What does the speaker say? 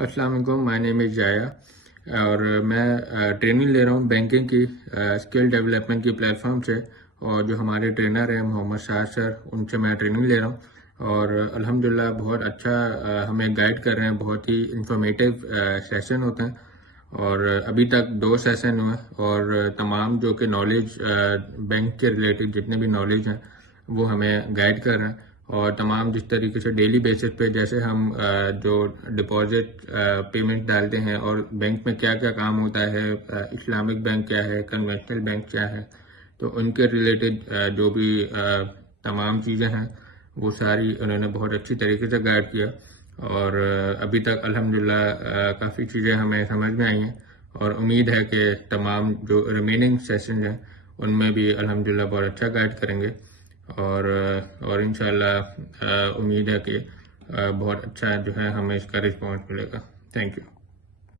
السلام علیکم، مائی نیم از جایا اور میں ٹریننگ لے رہا ہوں بینکنگ کی اسکل ڈیولپمنٹ کی پلیٹ فارم سے، اور جو ہمارے ٹرینر ہیں محمد شاہ سر، ان سے میں ٹریننگ لے رہا ہوں اور الحمدللہ بہت اچھا ہمیں گائیڈ کر رہے ہیں. بہت ہی انفارمیٹیو سیشن ہوتے ہیں اور ابھی تک 2 سیشن ہوئے اور تمام جو کہ نالج بینک کے ریلیٹڈ جتنے بھی نالج ہیں وہ ہمیں گائیڈ کر رہے ہیں. اور تمام جس طریقے سے ڈیلی بیسس پہ جیسے ہم جو ڈپازٹ پیمنٹ ڈالتے ہیں اور بینک میں کیا کیا کام ہوتا ہے، اسلامک بینک کیا ہے، کنونشنل بینک کیا ہے، تو ان کے ریلیٹڈ جو بھی تمام چیزیں ہیں وہ ساری انہوں نے بہت اچھی طریقے سے گائیڈ کیا اور ابھی تک الحمدللہ کافی چیزیں ہمیں سمجھ میں آئی ہیں اور امید ہے کہ تمام جو ریمیننگ سیشن ہیں ان میں بھی الحمدللہ بہت اچھا گائیڈ کریں گے اور انشاءاللہ امید ہے کہ بہت اچھا جو ہے ہمیں اس کا رسپانس ملے گا. Thank you.